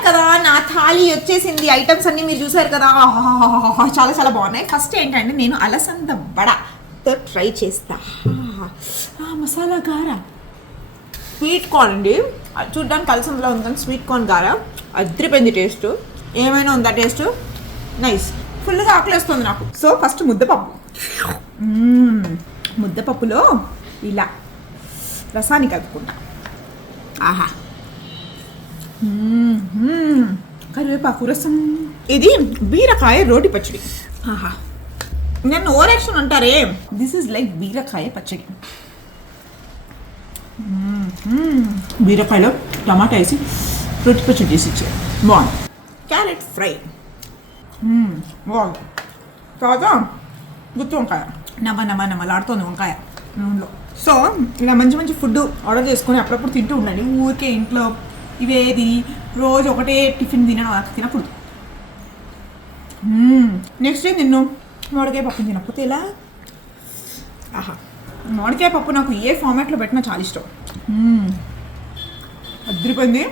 చూసారు కదా, నా థాలీ వచ్చేసింది. ఐటమ్స్ అన్నీ మీరు చూసారు కదా, చాలా చాలా బాగున్నాయి. ఫస్ట్ ఏంటంటే నేను అలసంద వడతో ట్రై చేస్తా. మసాలా గారా, స్వీట్ కార్న్ అండి. చూడ్డానికి అలసందలో ఉంది కానీ స్వీట్ కార్న్ గారా అద్రిపోయింది. టేస్ట్ ఏమైనా ఉందా? Taste nice. ఫుల్గా ఆకలిస్తుంది నాకు. సో ఫస్ట్ ముద్దపప్పు. ముద్దపప్పులో ఇలా రసాన్ని కలుపుకుంటా. ఆహా, కరివేపాకు రసం. ఇది బీరకాయ రోటి పచ్చడి. ఆహా, నేను ఓవర్ యాక్షన్ అంటారే, దిస్ ఈజ్ లైక్ బీరకాయ పచ్చడి. బీరకాయలో టమాటా వేసి రోటి పచ్చడి చేసి ఇచ్చారు. బాగుంది. క్యారెట్ ఫ్రై బాగుంది. తర్వాత గుత్తి వంకాయ, నమ్మలాడుతుంది వంకాయ నూనెలో. సో ఇలా మంచి మంచి ఫుడ్ ఆర్డర్ చేసుకొని అప్పుడప్పుడు తింటూ ఉండండి. ఊరికే ఇంట్లో ఇవేది రోజు ఒకటే టిఫిన్ తినకూడదు. నెక్స్ట్ డే నిన్ను మామిడికాయ పప్పు తినకపోతే ఇలా. ఆహా, మామిడికాయ పప్పు నాకు ఏ ఫార్మాట్లో పెట్టినా చాలా ఇష్టం. అదిరిపోయింది.